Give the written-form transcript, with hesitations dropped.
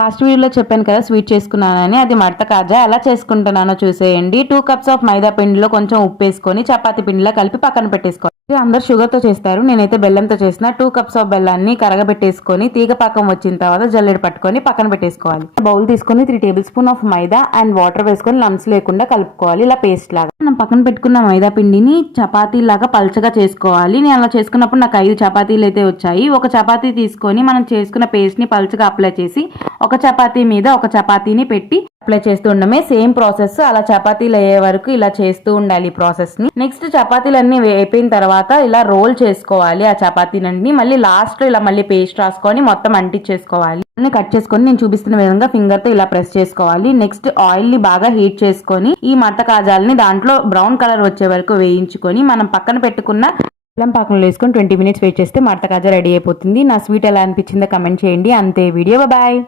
Last వీడియోలో చెప్పాను కదా స్వీట్ చేసుకున్నానని, అది మడత కాజా ఎలా చేసుకుంటున్నానో చూసేయండి. 2 కప్స్ ఆఫ్ మైదా పిండిలో కొంచెం ఉప్పు వేసుకొని చపాతీ పిండిలో కలిపి పక్కన పెట్టేసుకోవాలి. అందరు షుగర్ తో చేస్తారు, నేనైతే బెల్లంతో చేసిన. 2 కప్స్ ఆఫ్ బెల్లాన్ని కరగబెట్టేసుకొని తీగ పాకం వచ్చిన తర్వాత జల్లెడ పట్టుకొని పక్కన పెట్టేసుకోవాలి. బౌల్ తీసుకొని 3 table spoon of maida and water వేసుకొని లంప్స్ లేకుండా కలుపుకోవాలి, ఇలా పేస్ట్ లాగా. మనం పక్కన పెట్టుకున్న మైదా పిండిని చపాతీ లాగా పల్చగా చేసుకోవాలి. నేను అలా చేసుకున్నప్పుడు నాకు 5 చపాతీలు అయితే వచ్చాయి. ఒక చపాతీ తీసుకొని మనం చేసుకున్న పేస్ట్ ని పల్చగా అప్లై చేసి ఒక చపాతీ మీద ఒక చపాతీని పెట్టి అప్లై చేస్తూ ఉండమే. సేమ్ ప్రాసెస్ అలా చపాతీలు అయ్యే వరకు ఇలా చేస్తూ ఉండాలి ఈ ప్రాసెస్ ని. నెక్స్ట్ చపాతీలన్నీ వేపిన తర్వాత ఇలా రోల్ చేసుకోవాలి ఆ చపాతీలన్నీ. మళ్ళీ లాస్ట్ లో ఇలా మళ్ళీ పేస్ట్ రాసుకొని మొత్తం అంటించేసుకోవాలి. కట్ చేసుకొని నేను చూపిస్తున్న విధంగా ఫింగర్ తో ఇలా ప్రెస్ చేసుకోవాలి. నెక్స్ట్ ఆయిల్ ని బాగా హీట్ చేసుకొని ఈ మడత కాజాలని దాంట్లో బ్రౌన్ కలర్ వచ్చే వరకు వేయించుకొని మనం పక్కన పెట్టుకున్న బెల్లం పాకంలో వేసుకొని 20 మినిట్స్ వెయిట్ చేస్తే మడత కాజా రెడీ అయిపోతుంది. నా స్వీట్ ఎలా అనిపించిందో కమెంట్ చేయండి. అంతే, వీడియో బాయ్.